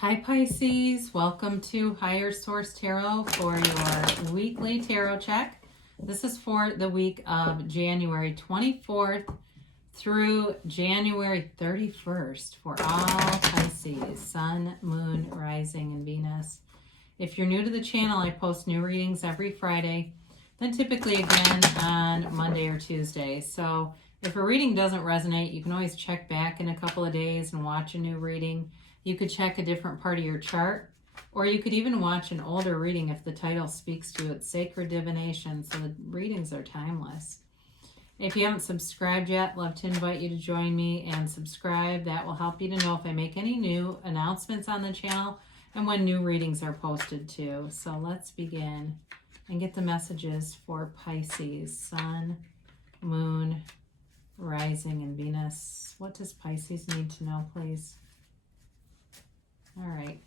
Hi Pisces, welcome to Higher Source Tarot for your weekly tarot check. This is for the week of January 24th through January 31st for all Pisces, Sun, Moon, Rising, and Venus. If you're new to the channel, I post new readings every Friday, then typically again on Monday or Tuesday. So if a reading doesn't resonate, you can always check back in a couple of days and watch a new reading. You could check a different part of your chart, or you could even watch an older reading if the title speaks to you. It's Sacred Divination, so the readings are timeless. If you haven't subscribed yet, love to invite you to join me and subscribe. That will help you to know if I make any new announcements on the channel and when new readings are posted too. So let's begin and get the messages for Pisces, Sun, Moon, Rising, and Venus. What does Pisces need to know, please? All right.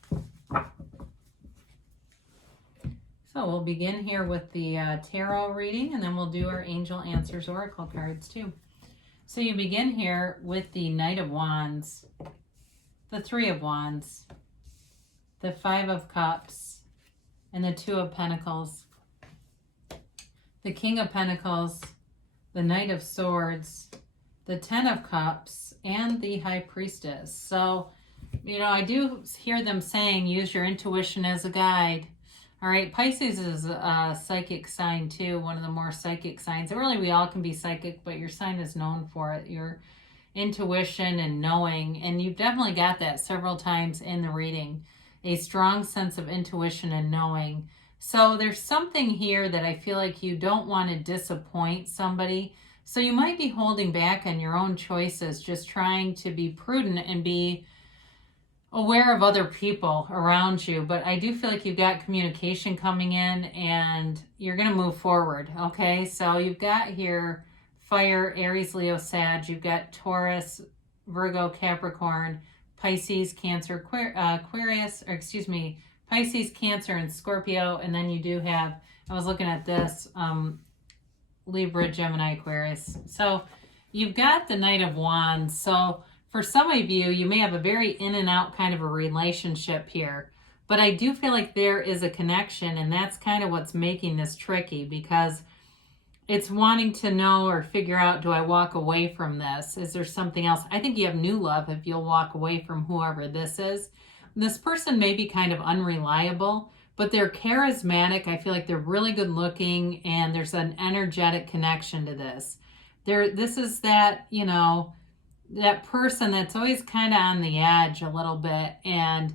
So we'll begin here with the tarot reading, and then we'll do our Angel Answers Oracle cards too. So you begin here with the Knight of Wands, the Three of Wands, the Five of Cups, and the Two of Pentacles, the King of Pentacles, the Knight of Swords, the Ten of Cups, and the High Priestess. So I do hear them saying, use your intuition as a guide. All right, Pisces is a psychic sign too, one of the more psychic signs. And really, we all can be psychic, but your sign is known for it, your intuition and knowing. And you've definitely got that several times in the reading, a strong sense of intuition and knowing. So there's something here that I feel like you don't want to disappoint somebody. So you might be holding back on your own choices, just trying to be prudent and be aware of other people around you. But I do feel like you've got communication coming in and you're going to move forward. Okay, so you've got here fire, Aries, Leo, Sag. You've got Taurus, Virgo, Capricorn, Pisces, Cancer, Aquarius, Pisces, Cancer, and Scorpio. And then you do have, I was looking at this, Libra, Gemini, Aquarius. So you've got the Knight of Wands. So for some of you, you may have a very in and out kind of a relationship here. But I do feel like there is a connection, and that's kind of what's making this tricky, because it's wanting to know or figure out, do I walk away from this? Is there something else? I think you have new love if you'll walk away from whoever this is. This person may be kind of unreliable, but they're charismatic. I feel like they're really good looking, and there's an energetic connection to this. This is that, that person that's always kind of on the edge a little bit, and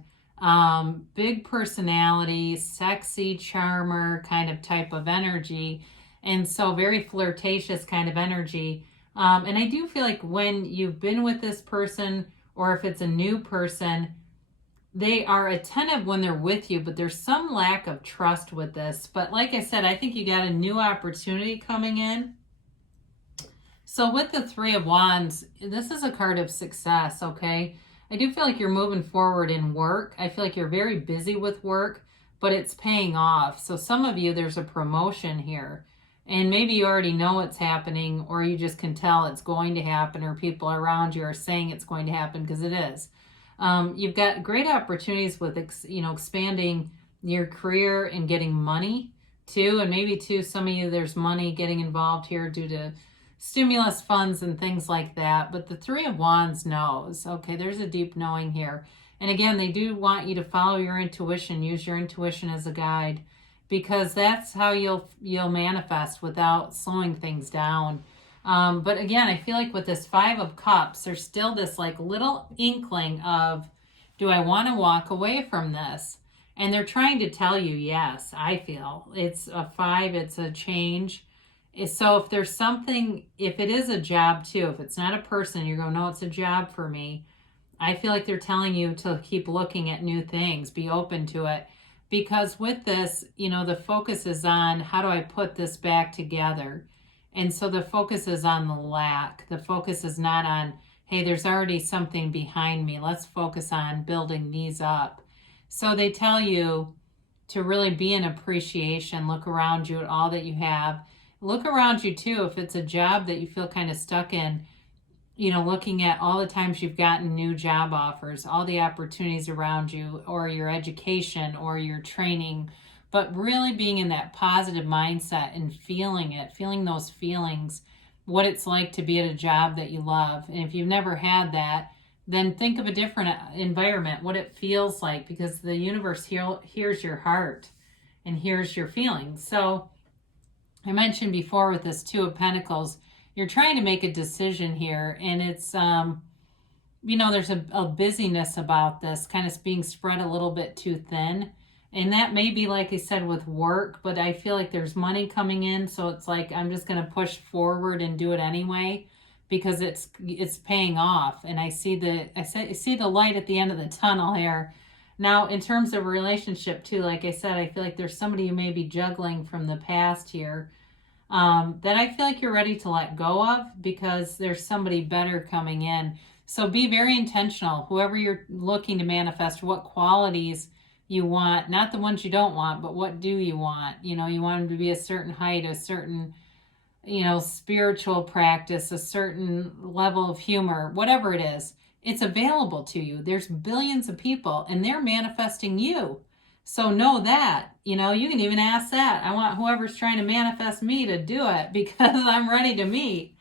big personality, sexy charmer kind of type of energy, and so very flirtatious kind of energy. And I do feel like when you've been with this person, or if it's a new person, they are attentive when they're with you, but there's some lack of trust with this. But like I said, I think you got a new opportunity coming in. So with the Three of Wands, this is a card of success, okay? I do feel like you're moving forward in work. I feel like you're very busy with work, but it's paying off. So some of you, there's a promotion here. And maybe you already know it's happening, or you just can tell it's going to happen, or people around you are saying it's going to happen, because it is. You've got great opportunities with, expanding your career and getting money too. And maybe too, some of you, there's money getting involved here due to stimulus funds and things like that. But the Three of Wands knows, okay, there's a deep knowing here. And again, they do want you to follow your intuition, use your intuition as a guide, because that's how you'll manifest without slowing things down. But again, I feel like with this Five of Cups, there's still this like little inkling of, do I want to walk away from this? And they're trying to tell you, yes, I feel. It's a 5, it's a change. So if there's something, if it is a job too, if it's not a person, you're going, no, it's a job for me. I feel like they're telling you to keep looking at new things, be open to it. Because with this, the focus is on, how do I put this back together? And so the focus is on the lack. The focus is not on, hey, there's already something behind me. Let's focus on building these up. So they tell you to really be in appreciation, look around you at all that you have. Look around you too, if it's a job that you feel kind of stuck in, looking at all the times you've gotten new job offers, all the opportunities around you, or your education or your training, but really being in that positive mindset and feeling it, feeling those feelings, what it's like to be at a job that you love. And if you've never had that, then think of a different environment, what it feels like, because the universe hears your heart and hears your feelings. So I mentioned before with this Two of Pentacles, you're trying to make a decision here, and it's, there's a busyness about this, kind of being spread a little bit too thin. And that may be, like I said, with work, but I feel like there's money coming in, so it's like I'm just going to push forward and do it anyway because it's paying off. And I see the light at the end of the tunnel here. Now, in terms of a relationship too, like I said, I feel like there's somebody you may be juggling from the past here that I feel like you're ready to let go of because there's somebody better coming in. So be very intentional. Whoever you're looking to manifest, what qualities you want, not the ones you don't want, but what do you want? You want them to be a certain height, a certain, spiritual practice, a certain level of humor, whatever it is. It's available to you. There's billions of people and they're manifesting you. So know that, you can even ask that. I want whoever's trying to manifest me to do it because I'm ready to meet.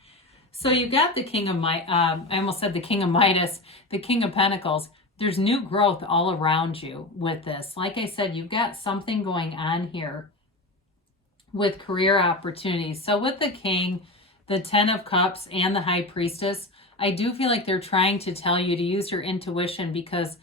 So you got the King of I almost said the King of Midas, the King of Pentacles. There's new growth all around you with this. Like I said, you've got something going on here with career opportunities. So with the King, the Ten of Cups, and the High Priestess, I do feel like they're trying to tell you to use your intuition because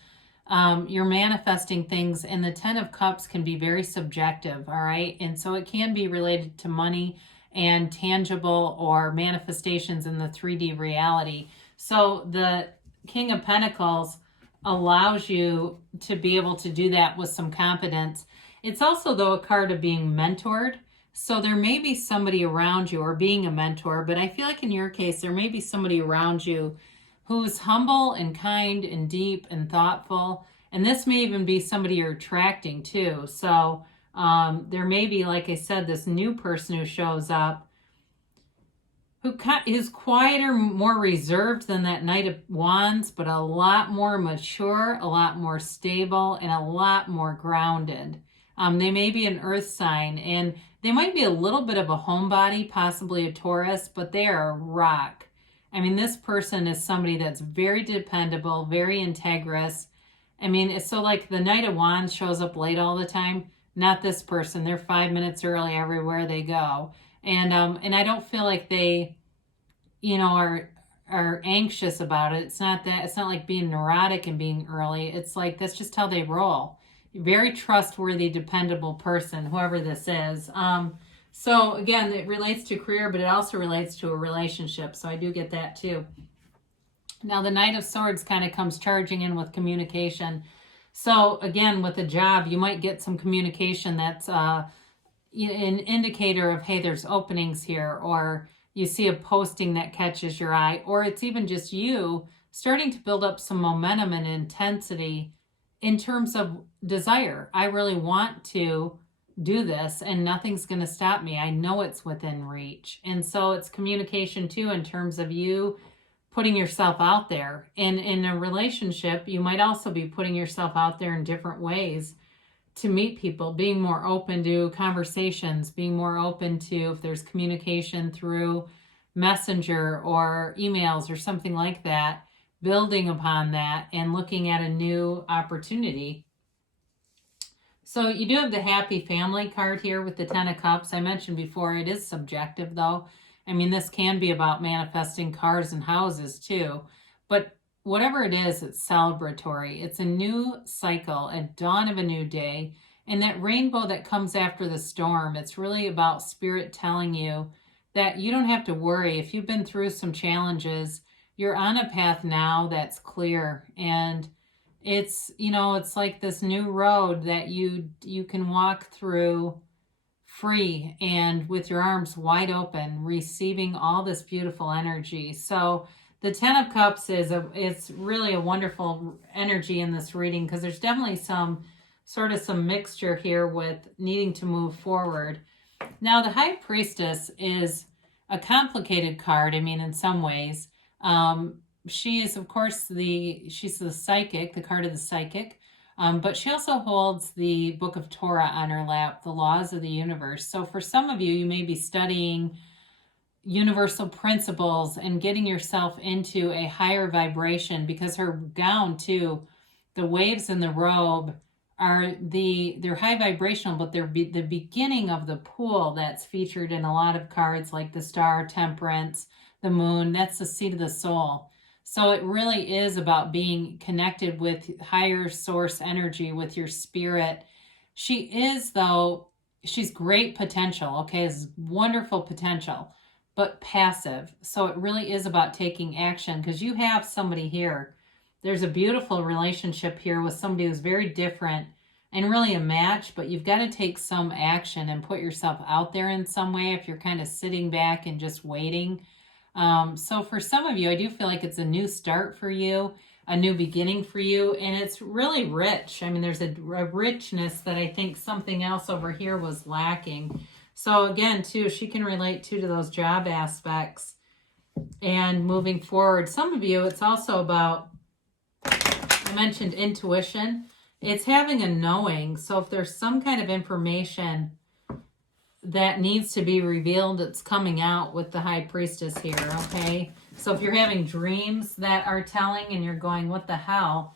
you're manifesting things, and the Ten of Cups can be very subjective, all right? And so it can be related to money and tangible or manifestations in the 3D reality. So the King of Pentacles allows you to be able to do that with some confidence. It's also, though, a card of being mentored. So there may be somebody around you, or being a mentor, but I feel like in your case, there may be somebody around you who's humble and kind and deep and thoughtful. And this may even be somebody you're attracting too. So there may be, like I said, this new person who shows up who is quieter, more reserved than that Knight of Wands, but a lot more mature, a lot more stable, and a lot more grounded. They may be an earth sign, and they might be a little bit of a homebody, possibly a Taurus, but they are a rock. I mean, this person is somebody that's very dependable, very integrous. I mean, it's so like the Knight of Wands shows up late all the time. Not this person. They're 5 minutes early everywhere they go. And I don't feel like they, are anxious about it. It's not like being neurotic and being early. It's like that's just how they roll. Very trustworthy, dependable person, whoever this is. So again, it relates to career, but it also relates to a relationship. So I do get that too. Now the Knight of Swords kind of comes charging in with communication. So again, with a job, you might get some communication that's an indicator of, hey, there's openings here, or you see a posting that catches your eye, or it's even just you starting to build up some momentum and intensity in terms of desire. I really want to do this and nothing's going to stop me. I know it's within reach. And so it's communication too, in terms of you putting yourself out there. And in a relationship, you might also be putting yourself out there in different ways to meet people, being more open to conversations, being more open to, if there's communication through Messenger or emails or something like that, building upon that and looking at a new opportunity. So you do have the Happy Family card here with the Ten of Cups. I mentioned before, it is subjective though. I mean, this can be about manifesting cars and houses too. But whatever it is, it's celebratory. It's a new cycle, a dawn of a new day. And that rainbow that comes after the storm, it's really about Spirit telling you that you don't have to worry. If you've been through some challenges, you're on a path now that's clear. And it's, it's like this new road that you can walk through free and with your arms wide open, receiving all this beautiful energy. So the Ten of Cups it's really a wonderful energy in this reading, because there's definitely some mixture here with needing to move forward. Now the High Priestess is a complicated card, I mean, in some ways. She is, of course, she's the psychic, the card of the psychic. But she also holds the Book of Torah on her lap, the laws of the universe. So for some of you, you may be studying universal principles and getting yourself into a higher vibration, because her gown too, the waves in the robe they're high vibrational, but they're the beginning of the pool that's featured in a lot of cards, like the star, temperance, the moon. That's the seat of the soul. So it really is about being connected with higher source energy, with your spirit. She is, though, she's great potential, okay? It's wonderful potential, but passive. So it really is about taking action, because you have somebody here. There's a beautiful relationship here with somebody who's very different and really a match, but you've got to take some action and put yourself out there in some way if you're kind of sitting back and just waiting. So for some of you, I do feel like it's a new start for you, a new beginning for you, and it's really rich. I mean, there's a richness that I think something else over here was lacking. So again, too, she can relate to those job aspects and moving forward. Some of you, it's also about, I mentioned intuition. It's having a knowing. So if there's some kind of information that needs to be revealed, it's coming out with the High Priestess here, okay? So if you're having dreams that are telling and you're going, what the hell?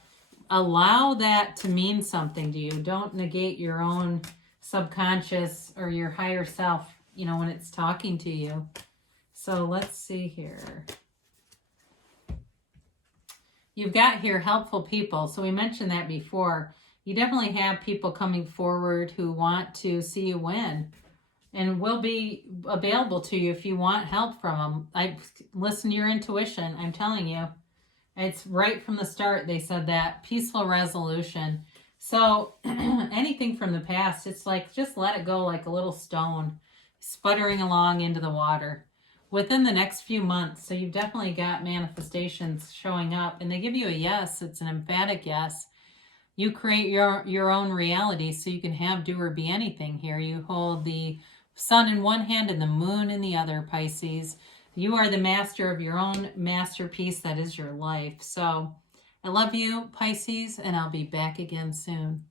Allow that to mean something to you. Don't negate your own subconscious or your higher self, you know, when it's talking to you. So let's see here. You've got here helpful people. So we mentioned that before. You definitely have people coming forward who want to see you win and will be available to you if you want help from them. Listen to your intuition. I'm telling you. It's right from the start. They said that. Peaceful resolution. So anything from the past, it's like just let it go like a little stone sputtering along into the water within the next few months. So you've definitely got manifestations showing up, and they give you a yes. It's an emphatic yes. You create your own reality, so you can have, do, or be anything here. You hold the sun in one hand and the moon in the other, Pisces. You are the master of your own masterpiece that is your life. So I love you, Pisces, and I'll be back again soon.